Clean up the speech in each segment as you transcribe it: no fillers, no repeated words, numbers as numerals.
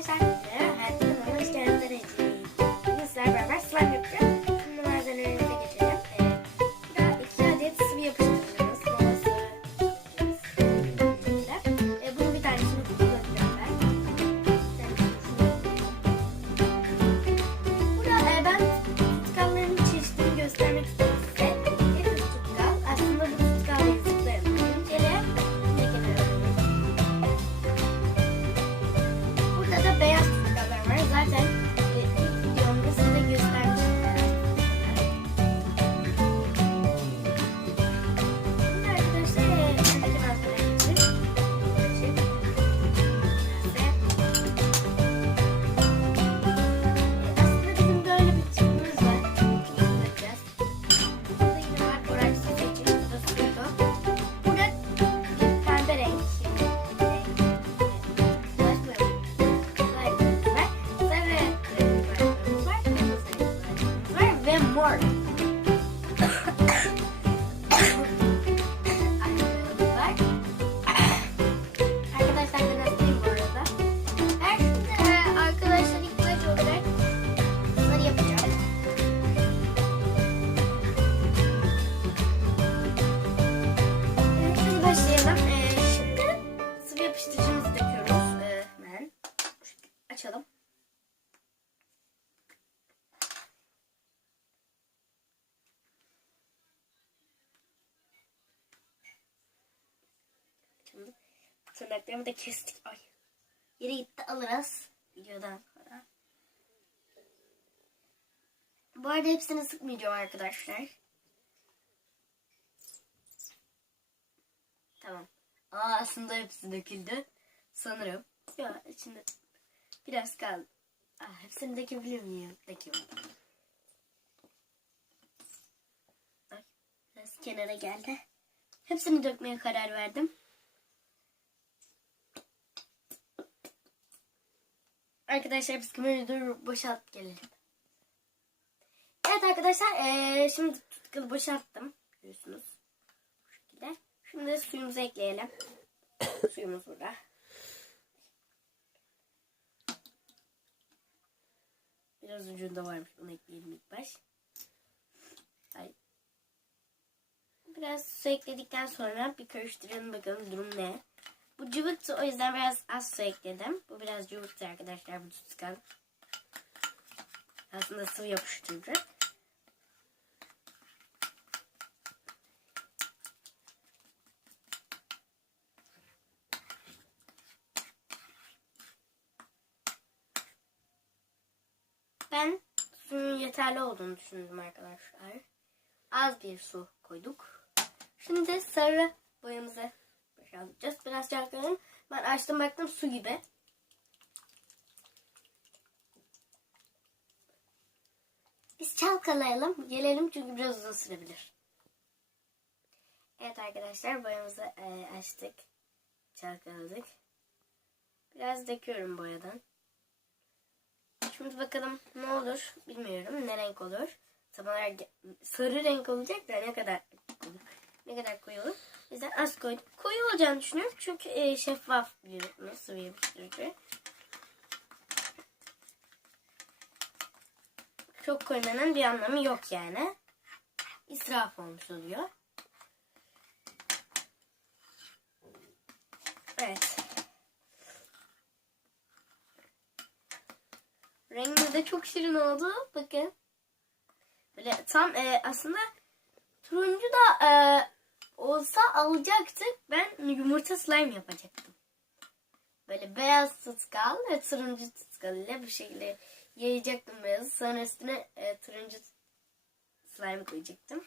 Arkadaşlar herkese merhaba, hoş geldiniz. Bugün sizlerle beraber slime yapacağız. Şimdi malzemelerimize geçelim. Burada 2 adet sıvı yapıştırıyoruz. Bunun bir tanesini kullanacağım ben. Burada ben tutkalların çeşitini göstermek istiyorum size. Hepsi tutkal. Aslında bu tutkal yazıklarım. İncele. Burada da beyaz tutkallar var. Zaten ilk videomda size göstermiştim. Şimdi arkadaşlar bendeki malzemeler için aslında bizim böyle bir çıkımız var. Bakacağız. Burada yine var. Orange seçim. Bu da suydu. Burada pembe renk. Ve mor. Arkadaşlar ben hastayım bu arada. Ben şimdi arkadaşlar ilk baş olarak bunları yapacağım. Evet, hadi başlayalım. Şimdi sıvı yapıştırıcımızı döküyoruz. Hemen açalım. Şimdi tırnaklarımı da kestik. Ay. Yere gitti, alırız videodan sonra. Bu arada hepsini sıkmayacağım arkadaşlar. Tamam. Aslında hepsi döküldü. Sanırım. Ya içinde biraz kaldı. Hepsini dökebilir miyim? Dökeyim. Ay, biraz kenara geldi. Hepsini dökmeye karar verdim. Arkadaşlar biz kamerayı boşalt gelelim. Evet arkadaşlar şimdi tutkalı boşalttım. Görüyorsunuz. Bu şekilde. Şimdi suyumuzu ekleyelim. Suyumuz burada. Biraz ucunda varmış. Onu ekleyelim ilk baş. Ay. Biraz su ekledikten sonra bir karıştıralım bakalım durum ne. Bu cıvıktı, o yüzden biraz az su ekledim. Bu biraz cıvıktı arkadaşlar, bu tutkal. Aslında sıvı yapıştırıcı. Ben suyun yeterli olduğunu düşündüm arkadaşlar. Az bir su koyduk. Şimdi sarı boyamızı boşaltacağız. Biraz çalkalayalım. Ben açtım baktım su gibi. Biz çalkalayalım. Gelelim çünkü biraz uzun sürebilir. Evet arkadaşlar, boyamızı açtık. Çalkaladık. Biraz döküyorum boyadan. Şimdi bakalım ne olur bilmiyorum. Ne renk olur. Tam olarak sarı renk olacak da ne kadar koyu olur. O yüzden az koydum. Koyu olacağını düşünüyorum. Çünkü şeffaf bir sıvı yapıştırıcı. Çok koymanın bir anlamı yok yani. İsraf olmuş oluyor. Evet. Rengi de çok şirin oldu. Bakın. Böyle tam aslında turuncu da olsa alacaktık. Ben yumurta slime yapacaktım. Böyle beyaz tutkal ve turuncu tutkal ile bu şekilde yayacaktım beyazı. Sonra üstüne turuncu slime koyacaktım.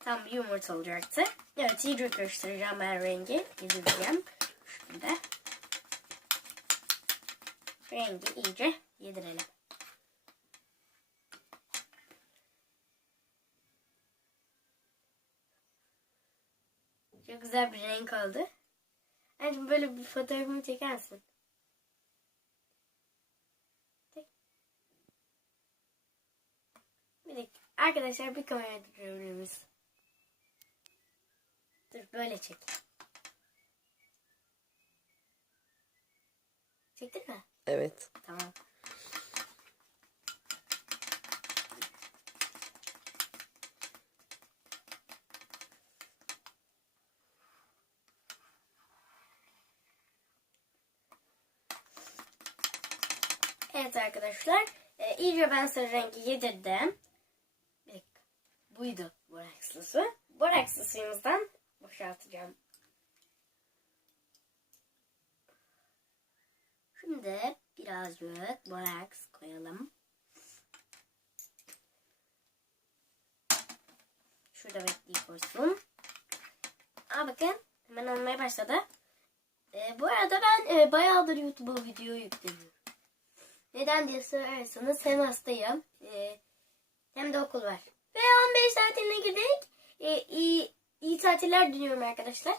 Tam bir yumurta olacaktı. Evet, iyice karıştıracağım ben rengi. Yedireceğim. Şu şekilde. Rengi iyice yedirelim. Çok güzel bir renk oldu. Yani böyle bir fotoğrafımı çeker misin? Bir dakika. Arkadaşlar bir kamera durabilir miyiz? Dur böyle çek. Çektin mi? Evet. Tamam. Evet arkadaşlar. İyice ben sarı rengi yedirdim. Bir dakika. Buydu borakslı su. Borakslı suyumuzdan boşaltacağım. Şimdi birazcık boraks koyalım. Şurada bekleyip olsun. Bakın hemen olmaya başladı. Bu arada ben bayağıdır YouTube'a video yüklemiyorum. Neden diye sorarsanız hem hastayım hem de okul var. Ve 15 tatiline girdik. İyi tatiller diliyorum arkadaşlar.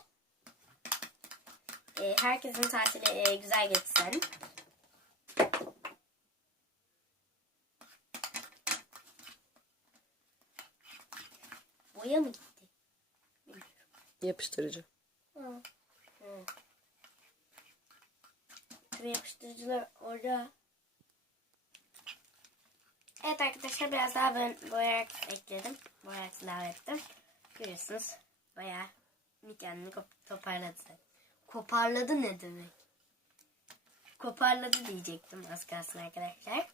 Herkesin tatili güzel geçsin. Boya mı gitti? Yapıştırıcı. Şu yapıştırıcılar orada. Evet arkadaşlar biraz daha ben boyarak ekledim. Boyarak ilave ettim. Görüyorsunuz bayağı kendini toparladı. Koparladı ne demek? Koparladı diyecektim az kalsın arkadaşlar.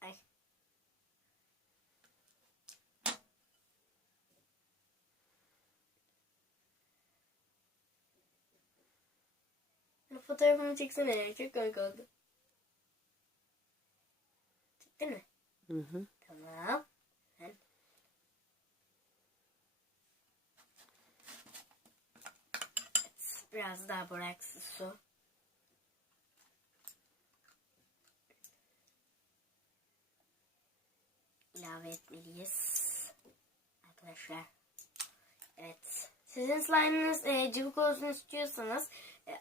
Ay. Fotoğrafımı çeksene. Çok komik oldu. Çektin mi? Hı hı. Tamam. Evet, biraz daha borakslı su. İlave etmeliyiz. Arkadaşlar. Evet. Sizin slime'ınız cıvık olsun istiyorsanız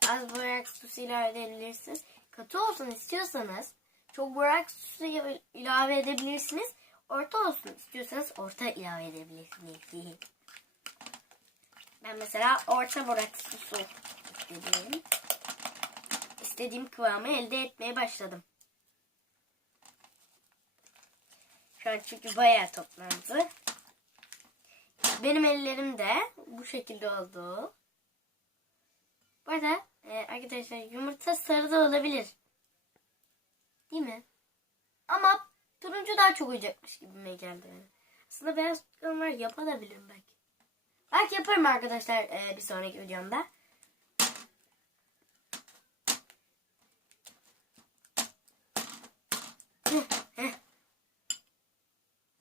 az boraks su ilave edebilirsiniz. Katı olsun istiyorsanız çok boraks su ilave edebilirsiniz. Orta olsun istiyorsanız orta ilave edebilirsiniz. Ben mesela orta boraks su istedim. İstediğim kıvamı elde etmeye başladım. Şu an çünkü bayağı toplandı. Benim ellerim de bu şekilde oldu. Bu arada arkadaşlar yumurta sarı da olabilir. Değil mi? Ama turuncu daha çok uyacakmış gibime geldi benim. Aslında beyaz tutkam var, yapabilirim belki. Belki yaparım arkadaşlar bir sonraki videomda.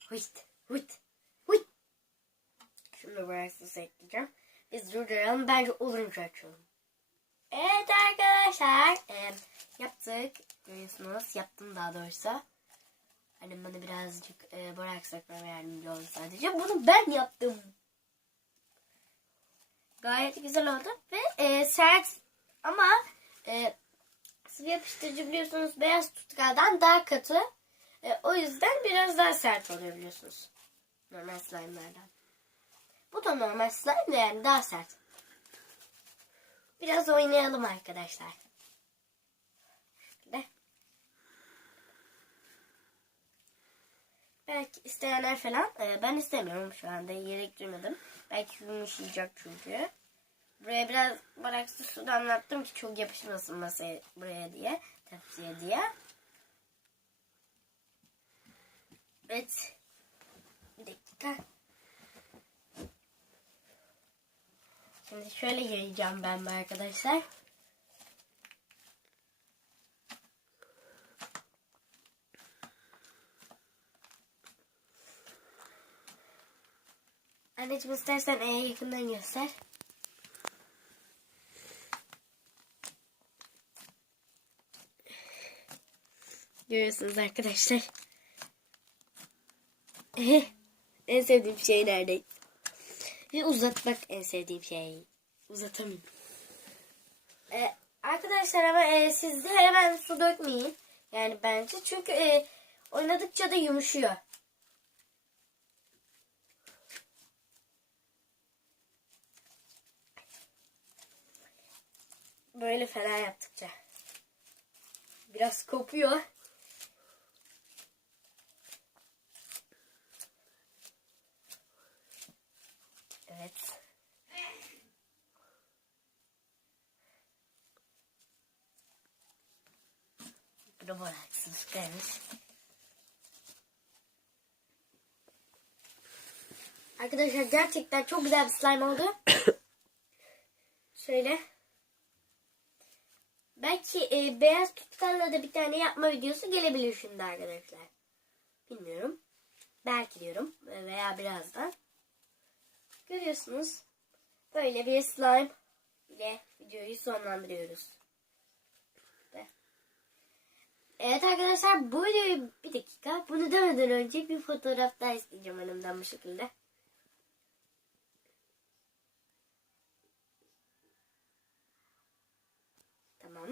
Hıt hıt hıt. Şimdi buraya sus ekleyeceğim. Biz durduralım. Bence olunca açalım. Evet arkadaşlar. Yaptık. Görüyorsunuz. Yaptım daha doğrusu. Annem bana birazcık boraks ekmeme yardımcı oldu sadece. Bunu ben yaptım. Gayet güzel oldu. Ve sert ama sıvı yapıştırıcı biliyorsunuz beyaz tutkaldan daha katı. O yüzden biraz daha sert oluyor biliyorsunuz. Normal slime'lardan. Bu da normal slime de yani daha sert. Biraz oynayalım arkadaşlar. Şöyle. Belki isteyenler falan. Ben istemiyorum şu anda. Gerek duymadım. Belki yumuşayacak çünkü. Buraya biraz baraksız su damlattım ki çok yapışmasın masaya buraya diye. Tepsiye diye. Evet. Bir dakika. Şimdi şöyle yayacağım ben bu arkadaşlar. Anneciğim istersen yakından göster. Görüyorsunuz arkadaşlar. En sevdiğim şey nerede? Ve uzatmak en sevdiğim şey. Uzatamıyorum. Arkadaşlar arkadaşlar ama siz de hemen su dökmeyin. Yani bence çünkü oynadıkça da yumuşuyor. Böyle falan yaptıkça. Biraz kopuyor. Evet. Bunu bıraksınız gelmiş. Arkadaşlar gerçekten çok güzel bir slime oldu. Şöyle. Belki beyaz tutkalla da bir tane yapma videosu gelebilir şimdi arkadaşlar. Bilmiyorum. Belki diyorum. Veya birazdan. Görüyorsunuz. Böyle bir slime ile videoyu sonlandırıyoruz. Evet arkadaşlar bu videoyu bir dakika. Bunu demeden önce bir fotoğraf daha isteyeceğim hanımdan bu şekilde. Tamam.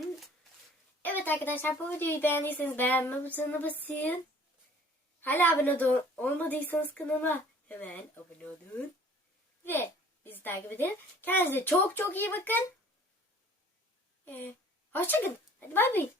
Evet arkadaşlar bu videoyu beğendiyseniz beğenme butonuna basın. Hala abone olmadıysanız kanalıma hemen abone olun. Ve bizi takip edin. Kendinize çok çok iyi bakın. Hoşçakalın. Hadi bay bay.